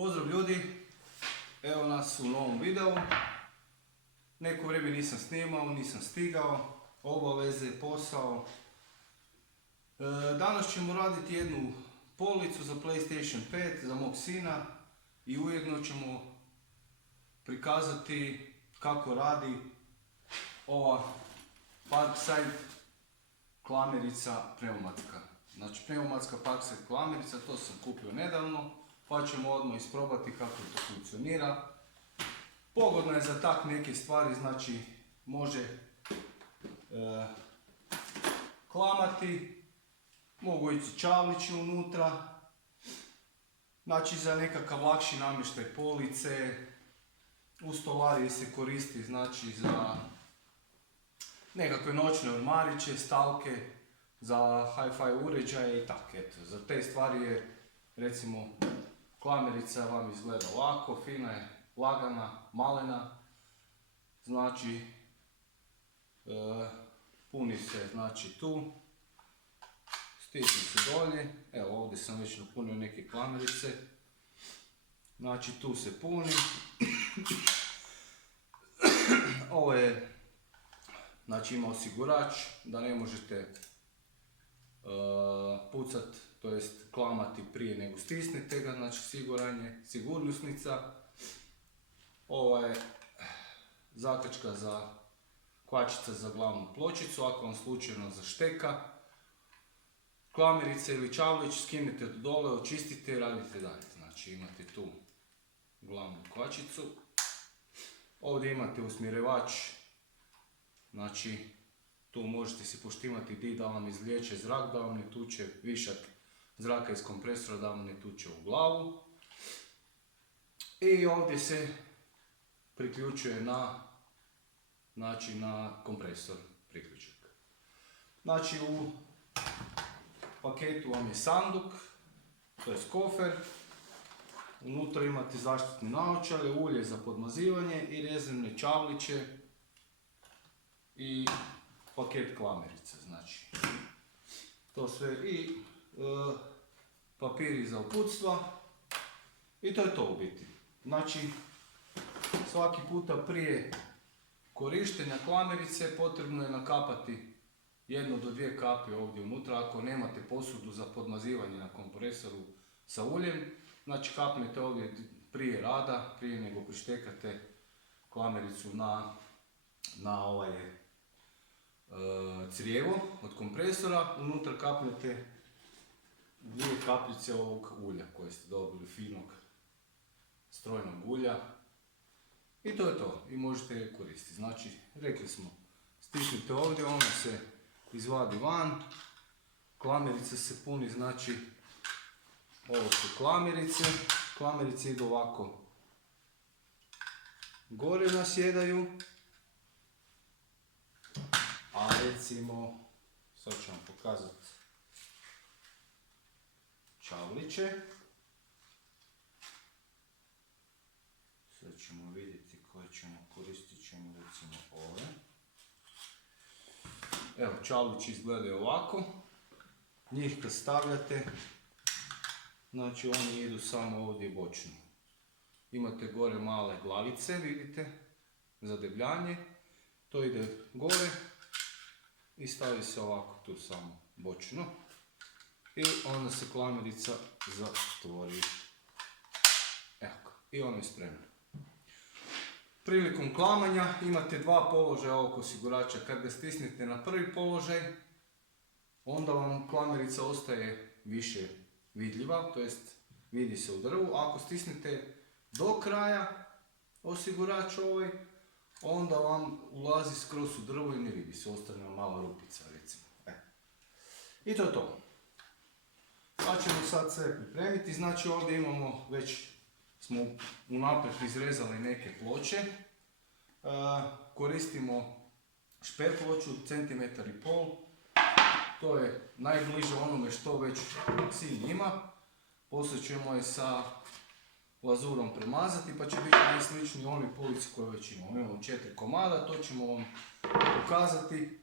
Pozdrav ljudi, evo nas u novom videu. Neko vrijeme nisam snimao, nisam stigao, obaveze, posao. Danas ćemo raditi jednu policu za PlayStation 5 za mog sina i ujedno ćemo prikazati kako radi ova Parkside klamerica pneumatska. Znači pneumatska Parkside klamerica, to sam kupio nedavno, pa ćemo odmah isprobati kako to funkcionira. Pogodno je za tak neke stvari, znači može klamati, mogu ići čavlići unutra, znači za nekakav lakši namještaj police, u stolariji se koristi znači za nekakve noćne ormariće, stalke, za hi-fi uređaje i tako, eto, za te stvari je recimo klamerica vam izgleda ovako, fina je, lagana, malena, znači puni se znači tu, stisne se dolje, evo ovdje sam već napunio neke klamerice, znači tu se puni, ovo je, znači ima osigurač da ne možete pucat, to jest klamati prije nego stisnete ga, znači siguran je, sigurnosnica. Ovo je zakačka za kvačica za glavnu pločicu, ako vam slučajno zašteka klamerice ili čavlić, skinete od dole, očistite i radite dalje. Znači imate tu glavnu kvačicu, ovdje imate usmjerevač, znači tu možete si poštimati di da vam izliječe zrak, da vam ne tuče višak zraka iz kompresora, da vam ne tuče u glavu. I ovdje se priključuje na kompresor priključak. Znači u paketu vam je sanduk, to je kofer, unutra imate zaštitne naočale, ulje za podmazivanje i rezervne čavliće i paket klamerica, znači to sve i papiri za uputstva i to je to u biti. Znači svaki puta prije korištenja klamerice potrebno je nakapati 1 do 2 kapi ovdje unutra, ako nemate posudu za podmazivanje na kompresoru sa uljem, znači kapnete ovdje prije rada, prije nego prištekate klamericu na ovaj crijevo od kompresora, unutra kapnete 2 kapljice ovog ulja koje ste dobili, finog strojnog ulja, i to je to, i možete je koristiti. Znači, rekli smo, stisnite ovdje, ona se izvadi van, klamerica se puni, znači ovo su klamerice idu ovako gore nasjedaju, a recimo, sad ću vam pokazati čavliće. Sad ćemo vidjeti koje ćemo, koristit ćemo recimo ove. Evo, čavlići izgledaju ovako. Njih kad stavljate, znači oni idu samo ovdje bočno. Imate gore male glavice, vidite, za debljanje. To ide gore i stavi se ovako tu samo bočno. I onda se klamerica zatvori. Evo, i ona je spremna. Prilikom klamanja imate 2 položaja ovog osigurača. Kad ga stisnete na prvi položaj, onda vam klamerica ostaje više vidljiva, to jest vidi se u drvu. Ako stisnete do kraja osigurač ovaj, onda vam ulazi skroz u drvo i ne vidi se, ostane vam mala rupica recimo. I to je to. Pa ćemo sad sve pripremiti, znači ovdje imamo, već smo unaprijed izrezali neke ploče. Koristimo šper ploču, 1,5 cm. To je najbliže onome što već sin ima. Poslije ćemo je sa lazurom premazati pa će biti najsličniji onoj polici koju već imamo. Imamo 4 komada, to ćemo vam pokazati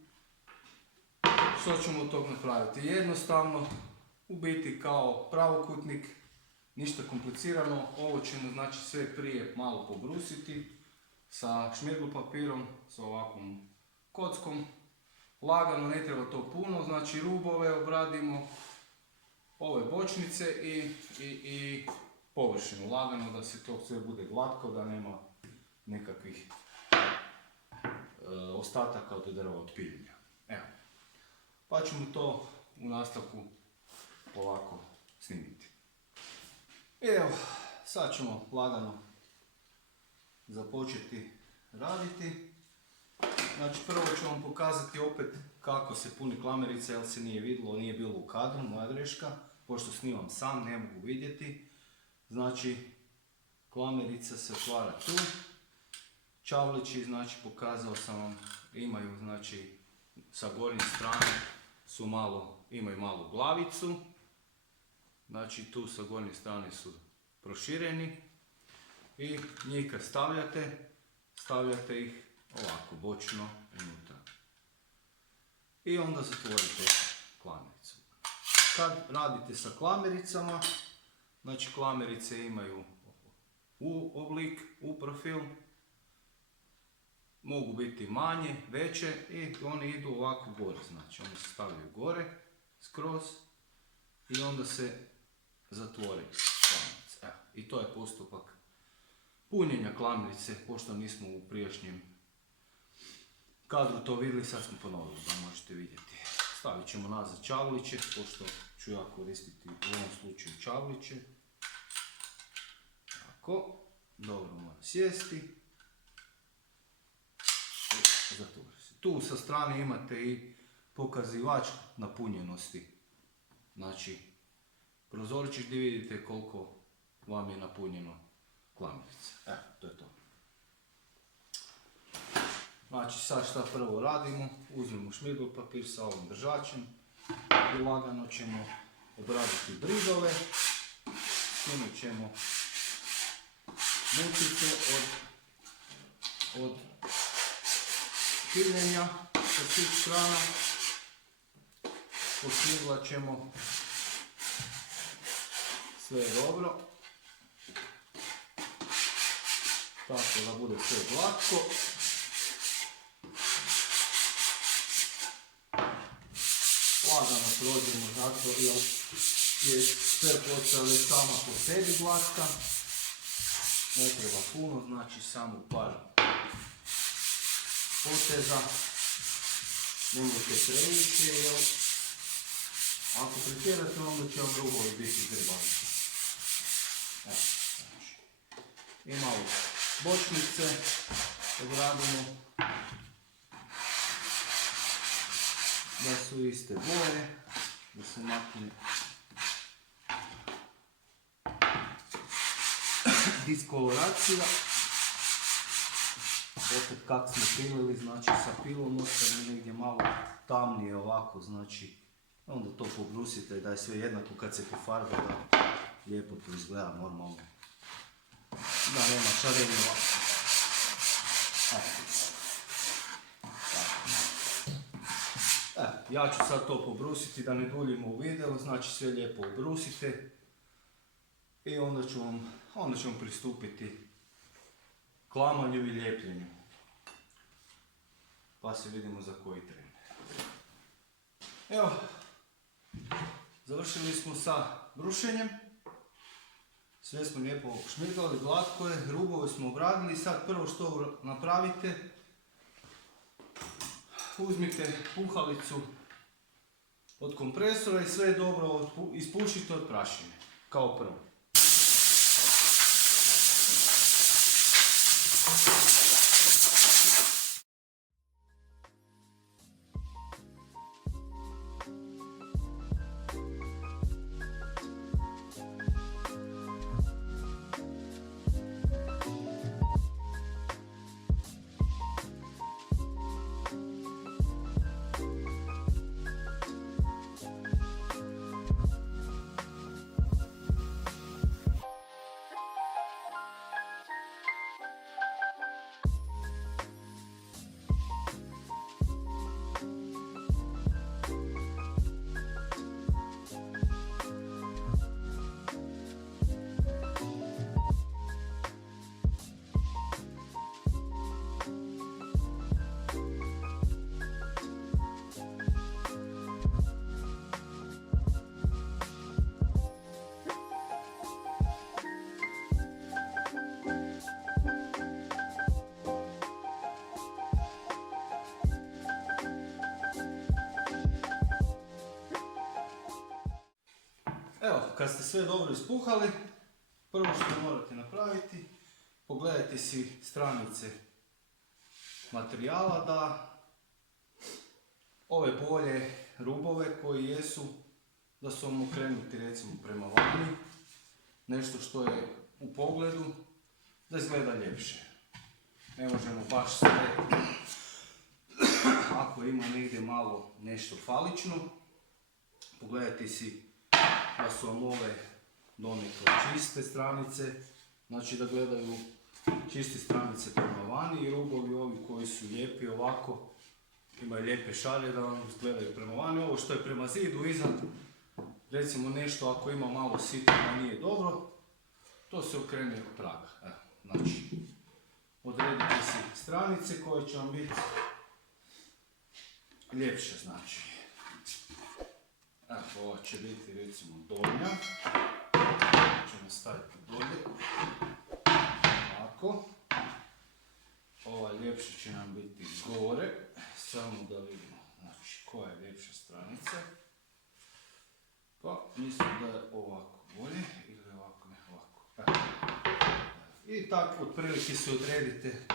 što ćemo od tog napraviti. Jednostavno, u biti kao pravokutnik, Ništa komplicirano, ovo ćemo znači sve prije malo pobrusiti sa šmirgl papirom, sa ovakvom kockom. Lagano, ne treba to puno, znači rubove obradimo, ove bočnice i površinu. Lagano da se to sve bude glatko, da nema nekakvih ostataka od drva, od piljenja. Evo, pa ćemo to u nastavku ovako snimiti. Evo, sad ćemo lagano započeti raditi. Znači prvo ću vam pokazati opet kako se puni klamerica, jer se nije vidjelo, nije bilo u kadru, moja greška, pošto snimam sam, ne mogu vidjeti. Znači, klamerica se otvara tu. Čavlići, znači pokazao sam vam, imaju znači sa gornje strane imaju malu glavicu. Znači tu sa gornje strane su prošireni i njih kad stavljate ih ovako bočno unutra. I onda zatvorite klamericu. Kad radite sa klamericama, znači klamerice imaju u oblik, u profil, mogu biti manje, veće i one idu ovako gore, znači one se stavljaju gore, skroz i onda se zatvori klamerica. Evo, i to je postupak punjenja klamerice, pošto nismo u prijašnjem kadru to vidjeli, sad smo ponovili da možete vidjeti. Stavit ćemo nazad čavliće, pošto ću ja koristiti u ovom slučaju čavliće. Tako, dobro mora sjesti. Zatvori se. Tu sa strane imate i pokazivač napunjenosti. Znači, prozorčić gdje vidite koliko vam je napunjeno klamerica. Evo, to je to. Znači, sad šta prvo radimo? Uzmemo šmirgl papir sa ovim držačem i lagano ćemo obraditi bridove. Skinut ćemo mucice od piljenja sa svih strana. Posmiglat ćemo sve dobro. Tako da bude sve glatko. Lagano prođemo zato jer je perploča već sama po sebi glatka. Ne treba puno, znači samo par poteza. Nemojte previše, jer ako pretjerate onda će vam rubovi biti grbani. Evo, znači. I malo bočnice obradimo da su iste boje, da se makne diskoloracija. Opet kak smo pilili, znači sa pilom ostavimo negdje malo tamnije ovako, znači onda to pobrusite da je sve jednako kad se pofarba, da lijepo to izgleda normalno, da nema šarenjeva. Ja ću sad to pobrusiti da ne duljimo u videu, znači sve lijepo obrusite i onda ćemo pristupiti klamanju i ljepljenju. Pa se vidimo za koji tren. Evo, završili smo sa brušenjem. Sve smo lijepo šmirgali, glatko je, rubove smo obradili. Sad prvo što napravite, uzmite puhalicu od kompresora i sve dobro ispušite od prašine, kao prvo. kad ste sve dobro ispuhali, prvo što morate napraviti, pogledajte si stranice materijala da ove bolje rubove koji jesu, da su vam okrenuti recimo prema vani, nešto što je u pogledu, da izgleda ljepše. Ne možemo baš sve, ako ima negdje malo nešto falično, pogledajte si da su vam ove donekle čiste stranice, znači da gledaju čiste stranice prema vani i rubovi ovi koji su lijepi ovako, imaju lijepe šalje da vam izgledaju prema vani. Ovo što je prema zidu iznad, recimo nešto ako ima malo sitno da nije dobro, to se okrene od praga. Evo, znači, odredite si stranice koje će vam biti ljepše, znači. Evo, ova će biti recimo donja, ćemo staviti dolje, ovako. Ova ljepša će nam biti gore, samo da vidimo, znači, koja je ljepša stranica. Pa, mislim da je ovako bolje, ili ovako, ne ovako. Evo. I tako, otprilike se odredite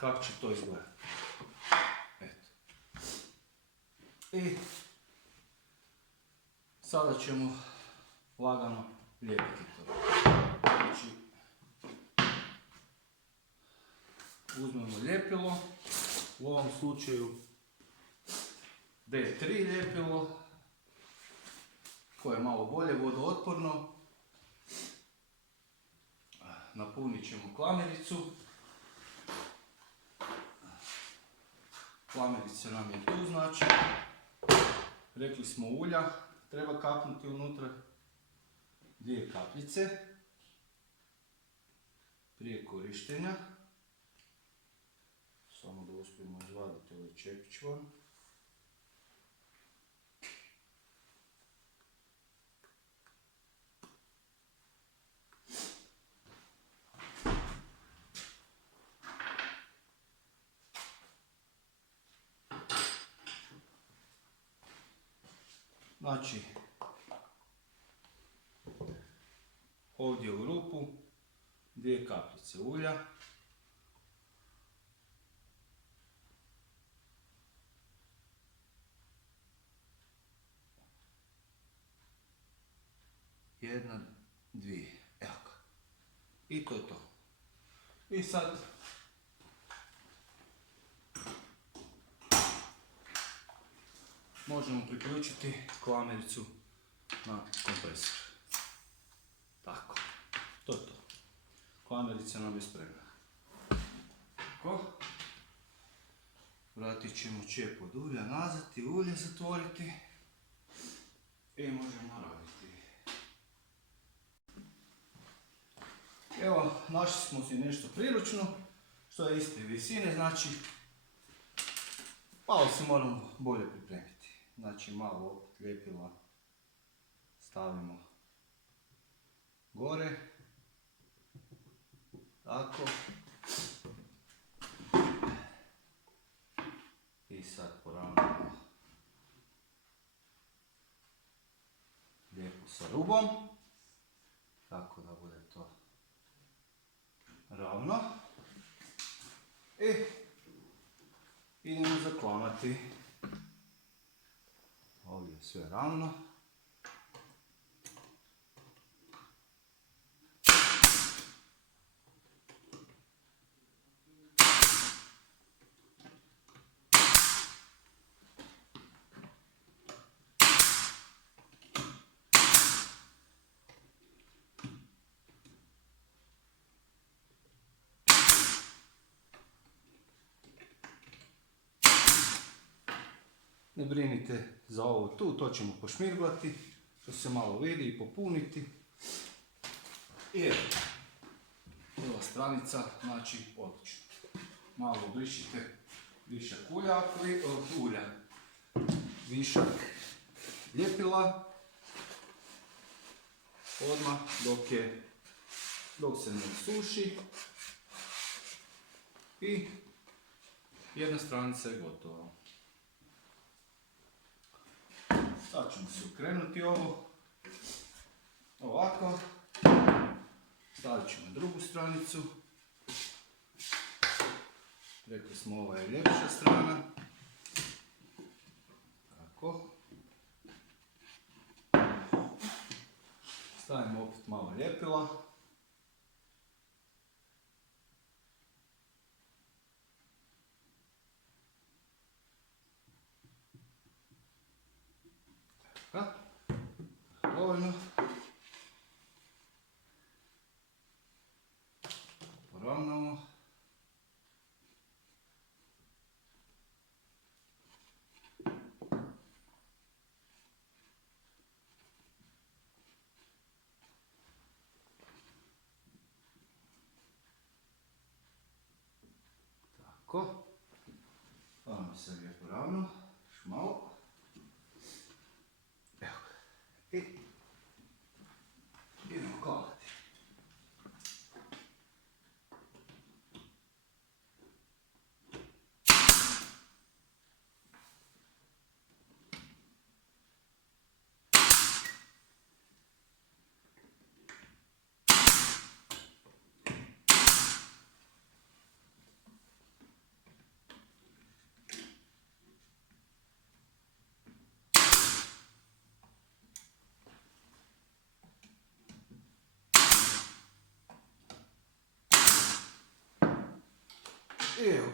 kako će to izgledati. Eto. I sada ćemo lagano lijepiti to. Znači, uzmemo ljepilo, u ovom slučaju D3 ljepilo, koje je malo bolje vodootporno. Napunit ćemo klamericu. Klamerica nam je tu, znači. Rekli smo ulja, treba kapnuti unutra 2 kapljice prije korištenja. Samo da uspijemo izvaditi ovaj čepić van. Znači, ovdje u rupu 2 kapljice ulja. Jedna, dvije, evo ga. I to je to. I sad možemo priključiti klamericu na kompresor. Tako, to je to. Klamerica nam je spremna. Tako. Vratit ćemo čep od ulja nazad i ulje zatvoriti. I možemo raditi. Evo, našli smo si nešto priručno, što je iste visine, znači malo se moramo bolje pripremiti. Znači malo opet ljepila stavimo gore, tako. I sad poravnamo lijepo sa rubom, tako da bude to ravno. I idemo zaklamati. Ovdje je sve ravno. Ne brinite za ovo tu, to ćemo pošmirglati, to se malo vidi i popuniti. I evo, ova stranica, znači odlično. Malo obrišite višak ulja, višak ljepila, odmah dok se ne suši. I jedna stranica je gotova. Sad ćemo se okrenuti ovo Ovako. Stavit ćemo drugu stranicu. Rekli smo, ova je ljepša strana. Tako. Stavimo opet malo ljepila. Dovoljno. Poravnamo. Tako. Pa mi se lijepo ravno. Još malo. Evo ga. I idemo klati. Evo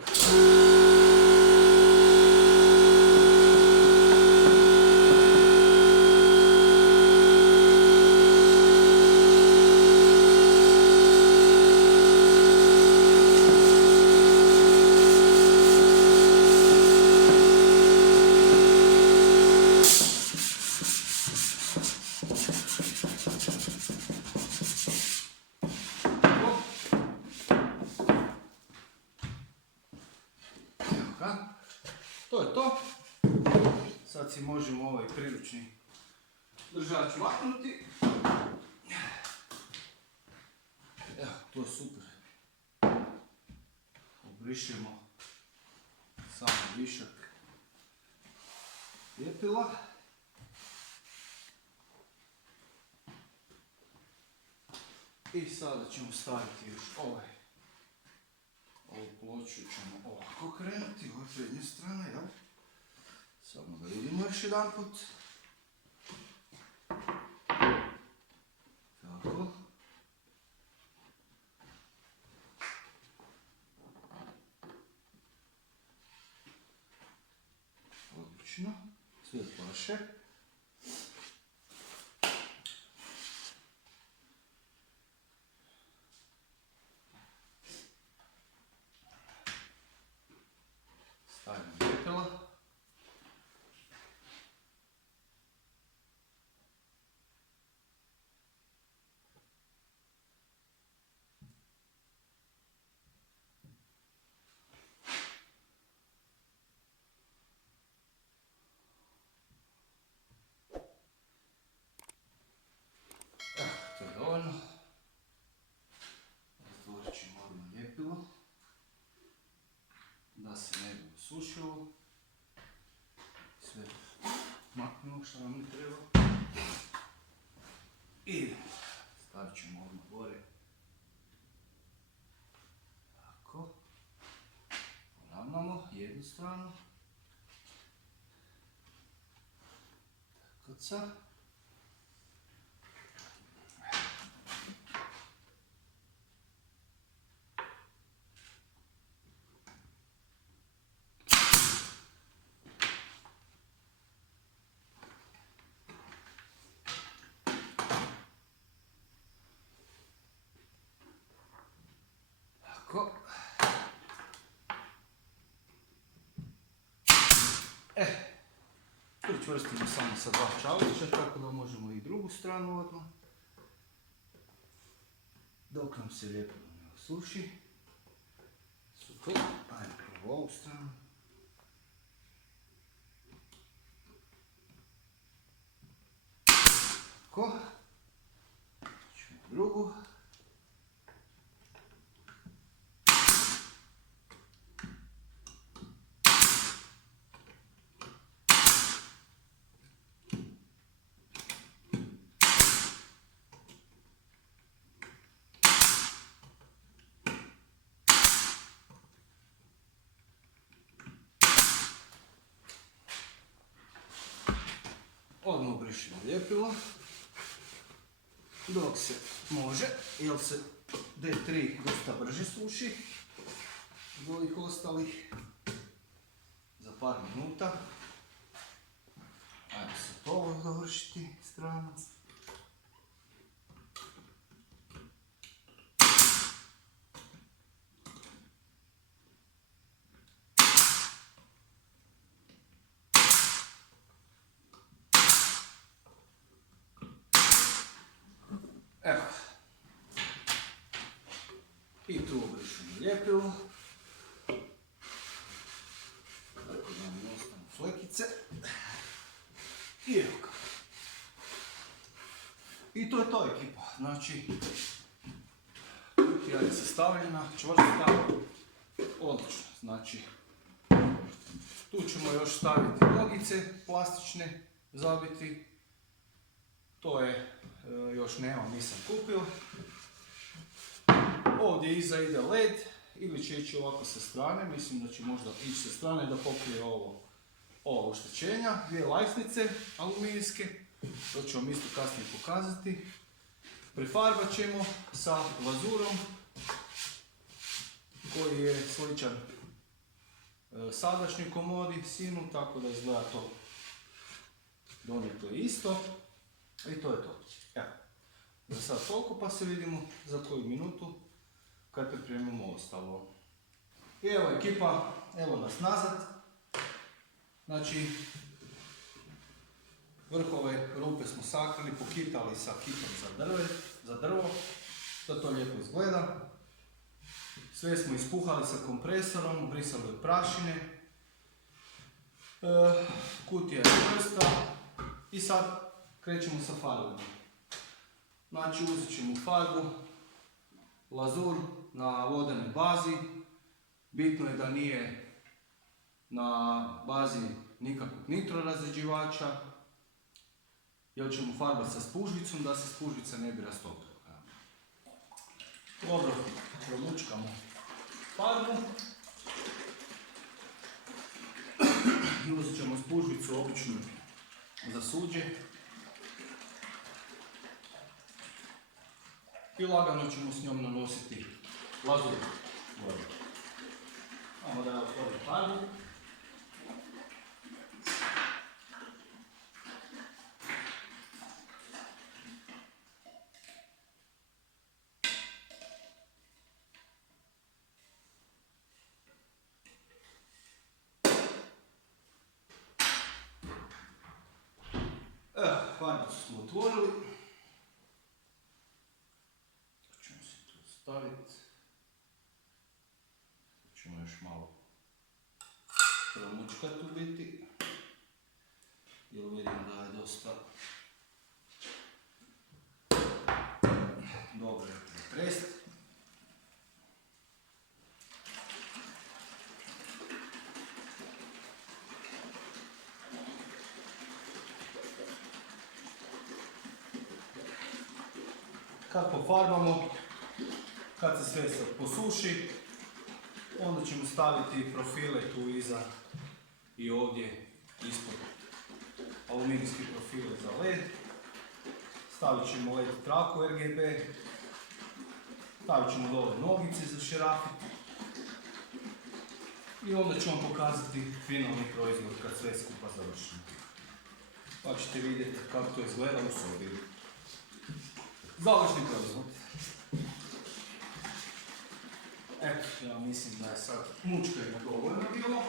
ga. To je to. Sad si možemo ovaj priručni držač maknuti. Evo, to je super. Obrišemo samo višak ljepila. I sada ćemo staviti još ovu ploču ćemo ovako krenuti, ova prednja strana, jel? Samo da vidimo još jedan put. Tako. Odlično, sve paše. Stavimo ljepila. To je dovoljno. Zatvorit ćemo odmah ljepilo da se ne bi osušilo. Sve maknemo što nam ne treba. I stavit ćemo odmah gore. Tako. Poravnamo jednu stranu. Tako sad. Tako. Pričvrstimo samo sa dva čavlića, tako da možemo i drugu stranu odmah. Dok nam se lijepo ne osuši. Super, ajmo prvo ovu stranu. Tako. Ćemo drugu. obrišemo ljepilo. Dok se može, jer se D3 dosta brže suši od ovih ostalih. Za par minuta. Ajde se to dovršiti stranac. Evo. I tu obrišemo ljepilo. Tako da nam ostanu flekice. I evo ga. I to je to ekipa. Znači, kutija je sastavljena, čvrsta, odlično. Znači, tu ćemo još staviti nogice plastične, zabiti. To je, još nemam, nisam kupio. Ovdje iza ide led, ili će ići ovako sa strane, mislim da će možda ići sa strane da pokrije ovo oštećenja. Dvije lajsnice aluminijske, to ću vam isto kasnije pokazati. Prefarbat ćemo sa glazurom koji je sličan sadašnjoj komodi sinu, tako da izgleda to donekle isto. I to je to. Evo. Za sad toliko, pa se vidimo za koju minutu kad pripremimo ostalo. I evo ekipa, evo nas nazad. Znači, vrhove rupe smo sakrili, pokitali sa kitom za drvo, da to lijepo izgleda. Sve smo ispuhali sa kompresorom, brisali od prašine. Kutija je čvrsta i sad krećemo sa farbom. Znači, uzet ćemo farbu, lazur na vodenoj bazi. Bitno je da nije na bazi nikakvog nitrorazređivača, jer ćemo farbati sa spužvicom, da se spužvica ne bi rastopila. Dobro, promučkamo farbu i uzet ćemo spužvicu običnu za suđe i lagano ćemo s njom nanositi lazur. Samo da ja otvorim farbu. Farbu smo otvorili. To ćemo se tu staviti. Ćemo još malo promučkati u biti, jer vidim da je dosta dobro pretrest. Kad pofarbamo, kad se sve posuši, onda ćemo staviti profile tu iza i ovdje ispod, aluminijski profile za led. Stavit ćemo led traku RGB, stavit ćemo dole nogice za šerafit i onda ću vam pokazati finalni proizvod kad sve skupa završimo. Pa ćete vidjeti kako to izgleda u sobi. Završni proizvod. Eto, ja mislim da je sad mučkanje dovoljno bilo.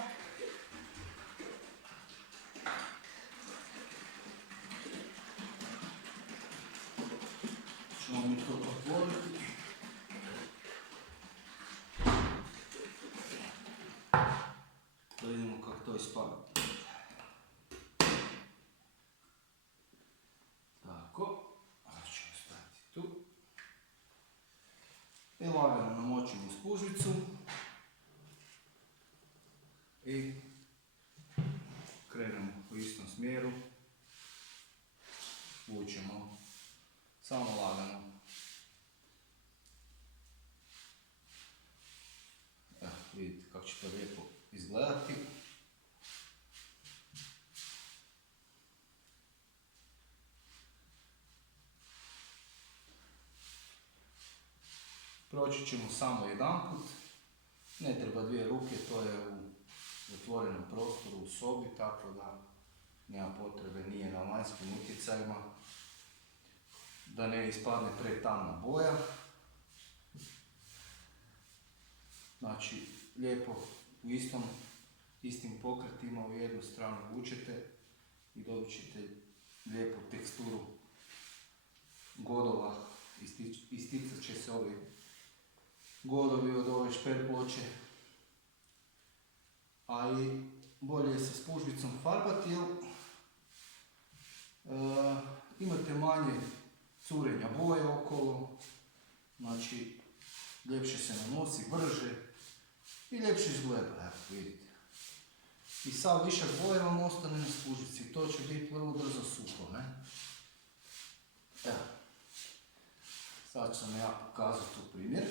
Ćemo mi to otvoriti. Da vidimo kako to ispada. Tako. Ćemo staviti tu. I lagano namočimo spužvicu i krenemo u istom smjeru, vučemo samo lagano. Evo, vidite kako će to lijepo izgledati. Proći ćemo samo jedanput, ne treba 2 ruke, to je u otvorenom prostoru, u sobi, tako da nema potrebe, nije na vanjskim utjecajima, da ne ispadne pretamna boja. Znači, lijepo u istim pokretima u jednu stranu vučete i dobit ćete lijepu teksturu godova, isticat će se ovi godovi od ove šper ploče, a i bolje je sa spužvicom farbati jer imate manje curenja boje okolo, znači ljepše se nanosi, brže i ljepše izgleda, evo vidite. I sav višak boje vam ostane na spužvici, to će biti vrlo brzo suho, ne? Evo, sad ću vam ja pokazati tu primjer.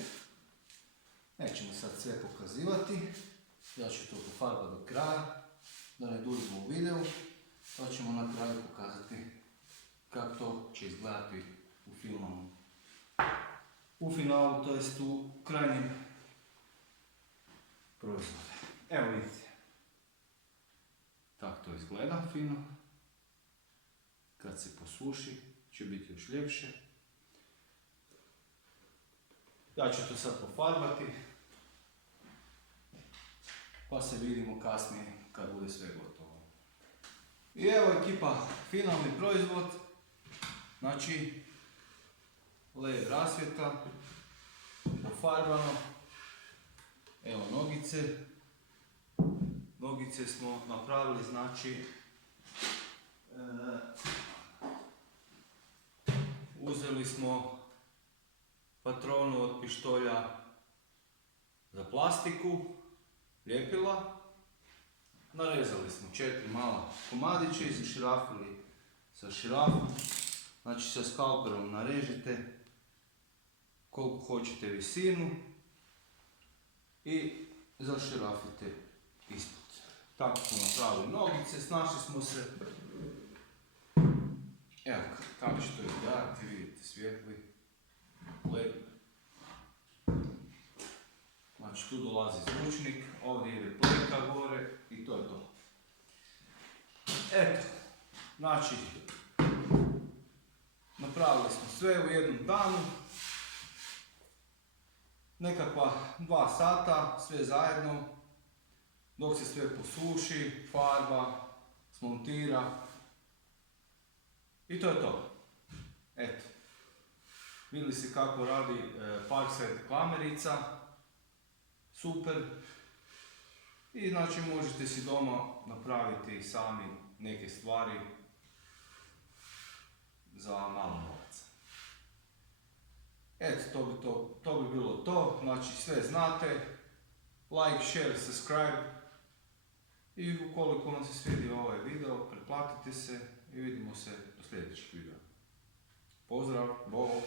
Nećemo sad sve pokazivati, ja ću to pofarbati do kraja, da ne dužimo u videu, pa ćemo na kraju pokazati kako to će izgledati u filmu. U finalu, to jest u krajnjem proizvodu. Evo vidite, tako to izgleda fino. Kad se posuši će biti još ljepše. Ja ću to sad pofarbati, pa se vidimo kasnije kad bude sve gotovo. I evo ekipa, finalni proizvod, znači led rasvjeta, pofarbano, evo nogice. Nogice smo napravili, znači uzeli smo patronu od pištolja za plastiku, ljepila, narezali smo 4 mala komadića i zaširafili sa širafom, znači sa skalperom narežete koliko hoćete visinu i zaširafite ispod. Tako smo napravili nogice, snašli smo se. Evo kako će to izgledati, vidite svijetli led. Znači tu dolazi zvučnik, ovdje ide pleka gore i to je to. Eto, znači napravili smo sve u jednom danu. Nekakva 2 sata, sve zajedno, dok se sve posuši, farba, smontira i to je to. Eto, vidjeli ste kako radi Parkside klamerica, super. I znači možete si doma napraviti sami neke stvari za malo novaca. Eto, to bi bilo to, znači sve znate, like, share, subscribe i ukoliko vam se svidio ovaj video, pretplatite se i vidimo se do sljedećeg videa. Pozdrav, bog!